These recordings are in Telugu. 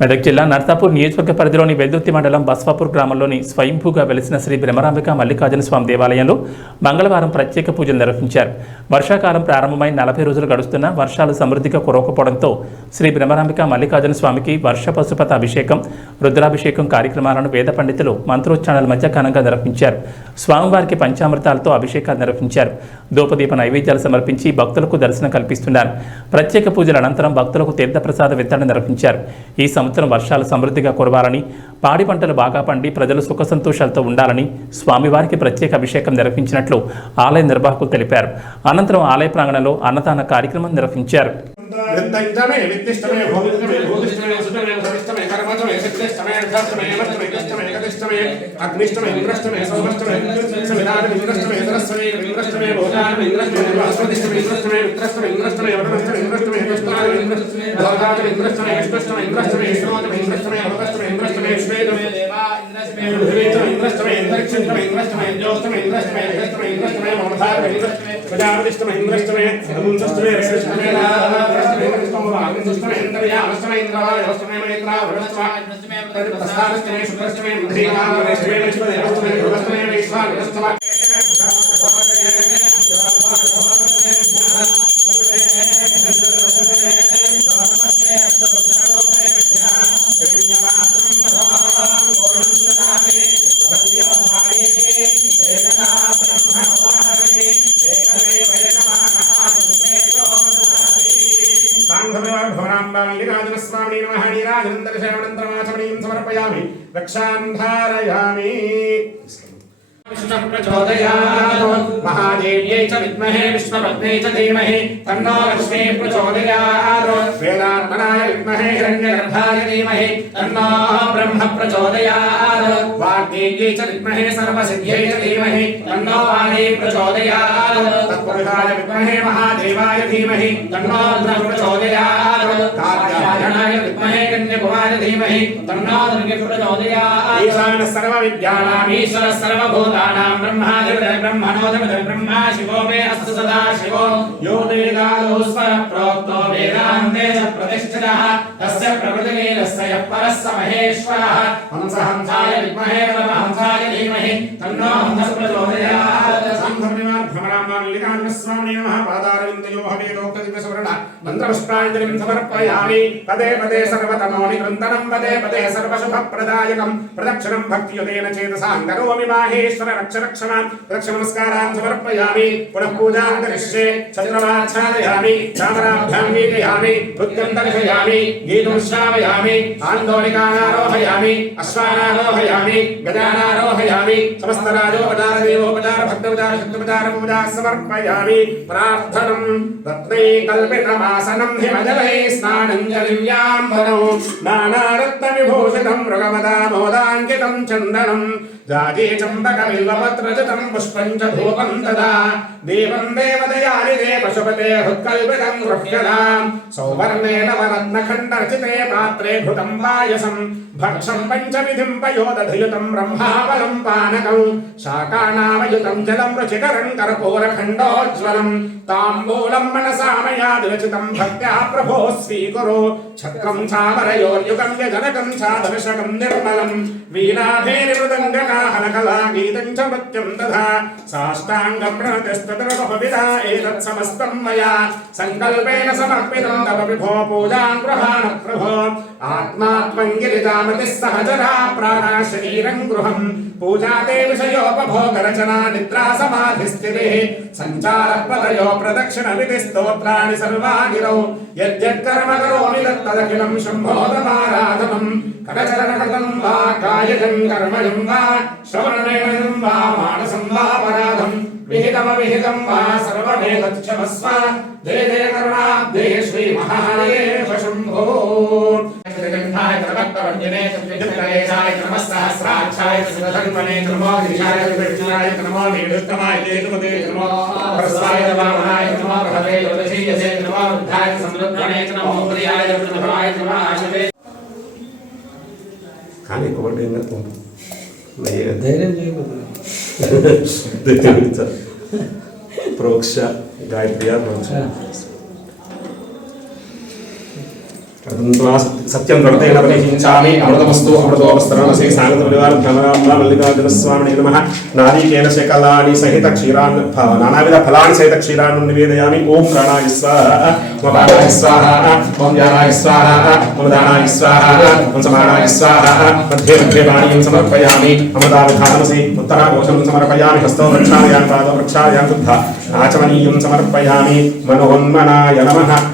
మెదక్ జిల్లా నర్సాపూర్ నియోజకవర్గ పరిధిలోని వెల్దుర్తి మండలం బస్వాపూర్ గ్రామంలోని స్వయంభూగా వెలిసిన శ్రీ బ్రహ్మరాంబిక మల్లికార్జున స్వామి దేవాలయంలో మంగళవారం ప్రత్యేక పూజలు నిర్వహించారు. వర్షాకాలం ప్రారంభమై నలభై రోజులు గడుస్తున్న వర్షాలు సమృద్ధిగా కురవకపోవడంతో శ్రీ బ్రహ్మరాంబిక మల్లికార్జున స్వామికి వర్ష పశుపత అభిషేకం రుద్రాభిషేకం కార్యక్రమాలను వేద పండితులు మంత్రోచ్చారణల మధ్య ఘనంగా నిర్వహించారు. స్వామివారికి పంచామృతాలతో అభిషేకాలు నిర్వహించారు. ధూపదీప నైవేద్యాలు సమర్పించి భక్తులకు దర్శనం కల్పిస్తున్నారు. ప్రత్యేక పూజల అనంతరం భక్తులకు తీర్థప్రసాద వితరణ నిర్వహించారు. ఈ సంవత్సరం వర్షాలు సమృద్ధిగా కురవాలని పాడి పంటలు బాగా పండి ప్రజలు సుఖ సంతోషాలతో ఉండాలని స్వామివారికి ప్రత్యేక అభిషేకం నిర్వహించినట్లు ఆలయ నిర్వాహకులు తెలిపారు. అనంతరం ఆలయ ప్రాంగణంలో అన్నదాన కార్యక్రమం నిర్వహించారు. వృత్తంచమే విత్తిష్టమే భోగిష్టమే భోగిష్టమే సుష్టమే సవిష్టమే కర్మచమే శక్తిష్టమే అర్థాష్టమే యమష్టమే కష్టమే ఏకతిష్టమే అగ్నిష్టమే ఇంద్రష్టమే సోమష్టమే సవిధానం ఇంద్రష్టమే సరస్వతి ఇంద్రష్టమే భోజానం ఇంద్రష్టమే వాస్వతిష్టమే ఇంద్రష్టమే మిత్రష్టమే ఇంద్రష్టమే వరుణష్టమే ఇంద్రష్టమే కృష్ణానం ఇంద్రష్టమే భోగాచమే ఇంద్రష్టమే విష్ణుష్టమే ఇంద్రష్టమే విష్ణువచమే ఇంద్రష్టమే అమృతష్టమే ఇంద్రష్టమే శ్వేతమే పృథివీష్టమే ఇంద్రష్టమే ఇంద్రక్షిష్టమే ఇంద్రష్టమే జ్యోష్టమే ఇంద్రష్టమే ఇంద్రష్టమే ఇంద్రష్టమే మమధారమే ఇంద్రష్టమే ప్రజాపతిష్టమే ఇంద్రష్టమే అనంతష్టమే శ్రేష్టమే ఇంద్రష్టమే ఇంద్రష్టమే అగ్నిష్టమే ఇంద్రయామష్టమే ఇంద్రవాయ వష్టమే మైత్రా వరస్తమ ప్రస్థానష్టమే శుక్రష్టమే మృధీకామరేష్టమే లక్ష్మణే వష్టమే ధ్రువష్టమే వైశ్వానష్టమే భవనాంబాలిరాజనస్వామి నమః రక్షాన్ ధారయామి విష్ణు ప్రచోదయాత్ సమర్పయామి చ విష్ణుపత్నే చ ధీమహి తన్నో లక్ష్మీ ప్రచోదయాత్ వేదాత్మనాయ విద్మహే హిరణ్యగర్భాయ ధీమహి తన్నో బ్రహ్మ ప్రచోదయాత్ వాగ్దేవ్యై చ విద్మహే సర్వసిద్ధ్యై చ ధీమహి తన్నో వాణీ ప్రచోదయాత్ తత్పురుషాయ విద్మహే మహాదేవాయ ధీమహి తన్నో రుద్ర ప్రచోదయాత్ కాత్యాయనాయ విద్మహే కన్యకుమార ధీమహి తన్నో దుర్గ ప్రచోదయాత్ ఈశాన సర్వ విద్యానాం ఈశ్వర సర్వభూతానాం బ్రహ్మాదివిద బ్రహ్మణోదివిద బ్రహ్మా శివో మే అస్తు సదా శివో యో వేదాలో స్వర ప్రోక్తో వేదాంతే చ ప్రతిష్ఠితః తస్య ప్రకృతిలీలస్య యః పరः స మహేశ్వరः హంస హంసాయ విద్మహే పరమహంసాయ ధీమహి తన్నో హంస ప్రచోదయాత్ సంధర్మిమాన్ నమః పాదారవిందయో దివ్యసువర్ణ మంత్రపుష్పాంజలిం సమర్పయామి. పదే పదే సర్వతమోని కృంతనం పదే పదే సర్వశుభప్రదాయకం. ప్రదక్షిణం భక్తియుతేన చేతసాం. కరోమి మాహేశ్వర రక్ష రక్షమాన్ ప్రదక్షిణ నమస్కారాన్ సమర్పయామి. పునః పూజాం కరిష్యే చంద్రమాచ్ఛాదయామి. చామరాభ్యాం గీతయామి నృత్యం దర్శయామి. గీతం శ్రావయామి. ఆందోళికానారోహయామి. అశ్వానారోహయామి. గజానారోహయామి. సమస్తరాజోపచార దేవోపచార భక్తోపచార శక్తోపచార పూజా సమర్పయామి ప్రార్థనం రత్నై కల్పితమాసనం హిమజలై స్నానంజలివ్యాంబరం నానారత్న విభూషితం మృగమదామోదాంకితం చందనం జాజే చంబక బిల్వపత్రజతం పుష్పం చ పశుపతే హృత్కల్పితం గృహ్యదాం సౌవర్ణేన వరత్నఖండరచితే పాత్రే ఘృతం వాయసం భక్షం పంచవిధిం పయోదధియుతం బ్రహ్మావలం పానకం శాకానామయుతం జలం రుచికరం కర్పూరఖండోజ్వలం తాంబూలం మనసామయా విరచితం భక్త్యా ప్రభో స్వీకురు ఛత్రం చామరయోర్యుగం వ్యజనకం చాదర్శకం నిర్మలం వీణాభేరిమృదంగకాహనకలా గీతం చ నృత్యం తథా సాష్టాంగ ప్రణతిస్తదర్వహవిదా ఏతత్ సమస్తం మయా సంకల్పేన సమర్పితం తవ విభో పూజాం గృహాణ ప్రభో ఆత్మాత్మం గిరిజామతి సహజరా ప్రాణ శరీరం గృహం. పూజాతే విషయోపభోగ రచనా నిద్రా సమాధిస్థితి. సంచార పదయో ప్రదక్షిణ విధి స్తోత్రాణి సర్వాగిరౌ. యద్యత్కర్మ కరోమి తత్తదఖిలం శంభోదమారాధనం. కరచరణకృతం వా కాయకం కర్మయం వా శ్రవణనయనం వా మానసం వా వా సర్వమేతక్షమస్వ జయ జయ కరుణాబ్దే శ్రీ మహాదేవ శంభో జగన్నాయ కరవత్తవంజనే దిత్తరేశాయ నమస్సహస్రాక్షాయ సుధన్వనే నమో దిశాయ విష్ణాయ నమో నీడుత్తమాయ దేవతే నమో ప్రస్వాయ వామనాయ నమో భవే యోదశీయసే నమో వృద్ధాయ సమృద్ధనే నమో ప్రియాయ నమోయ నమో ఆశవే కానీ ఇంకొకటి ఏంటంటే ధైర్యం చేయకూడదు Proksha Guide Biarmont. Yeah. సత్యం ప్రవర్తేన పరిహించామి అమృతమస్తు అమృతోపస్తరణసి సాగత పరివార భ్రమరాంబ మల్లికార్జున స్వామిని నమ. నారీకేణ శకలాని సహిత క్షీరాన్ నానావిధ ఫలాన్ని సహిత క్షీరాన్ని నివేదయామి. ఓం ప్రాణాయ స్వాహ. ఓం ప్రాణాయ స్వాహ. ఓం జ్ఞానాయ స్వాహ. ఓం దానాయ స్వాహ. ఓం సమానాయ స్వాహ. మధ్యే మధ్యే పానీయం సమర్పయామి. అమృతావిధానమసి ఉత్తరాకోశం సమర్పయామి. హస్తో ప్రక్షాళయామి పాదో ప్రక్షాళయామి శుద్ధ. ఆచమనీయం సమర్పయామి. మనోన్మనాయ నమః.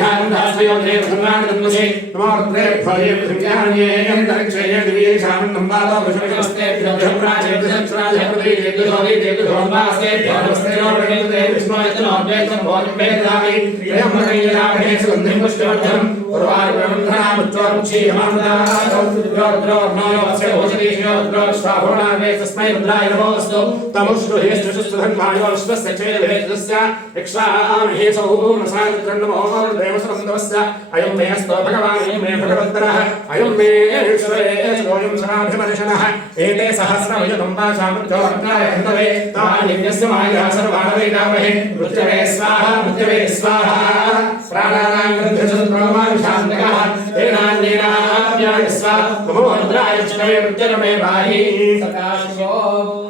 నీరాజనందర్శనమంతరమాచమనీయం సమర్పయామి రక్షాన్ ధారయామి అయం अद्वैतम भोजपेदावि प्रियमकैलाभे सुगन्धिं पुष्टवर्धनम् उर्वारुब्रह्मणामुत्वामुक्षीयमानुदानोद्रोद्रोर्णोस्य रुद्राय नमोऽस्तु तमुष्टुहेष्टुसुधन्मायोश्वस्य क्षेत्रभेदस्य यक्षामहे सौनसान्द्रन्नमोर्देवसुन्दवस्य अयं मे स्तो भगवान् मे भगवन्तरः अयं मे ईश्वरेश्वरोऽयं स्वाहा मृत्युवे स्वाहा प्राणानां गन्धचन्द्रोमाविशान्तकः तेनान्येनाभ्याय स्वाहा ममो रुद्राय च मे मृत्युर्मे वाहि सकाशो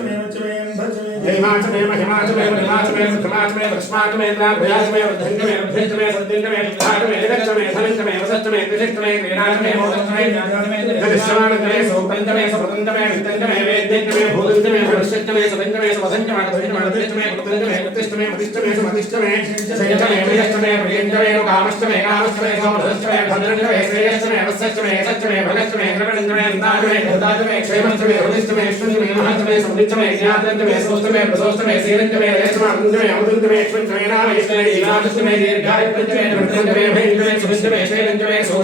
జయమాచమే మహిమాచమే మహిమాచమే మృతమాచమే వృష్మాచమే ద్రాభయాచమే వృద్ధంచమే వృద్ధంచమే సద్యంచమే విద్ధాచమే జగచ్చమే ధనంచమే వసచ్చమే త్రిశిష్టమే క్రీడాచమే మోదచ్చమే జగశ్రమాణచమే సౌపంచమే సపదంచమే విత్తంచమే వేద్యంచమే భూతంచమే భవిష్యచ్చమే సదంచమే సవదంచమే అదంచమే అదృష్టమే కృతంచమే కృతిష్టమే మతిష్టమే సుమతిష్టమే శైచమే ప్రియష్టమే ప్రియంచమే కామష్టమే కామష్టమే సమృద్ధష్టమే భద్రంచమే శ్రేయష్టమే అవశ్యష్టమే యశచ్చమే భగష్టమే ద్రవణంచమే అందాచమే హృదాచమే క్షేమంచమే హృదిష్టమే ఇష్టంచమే మహత్తమే సమృద్ధమే జ్ఞాతంచమే సౌష్టమే ప్రసౌష్టమే శీలంచమే రేష్టమే అమృతమే అమృతంచమే యశ్వంచమే నామేష్టమే జీవాదృష్టమే దీర్ఘాయుష్మే వృద్ధంచమే భయంచమే సుభిష్టమే శైలంచమే సౌ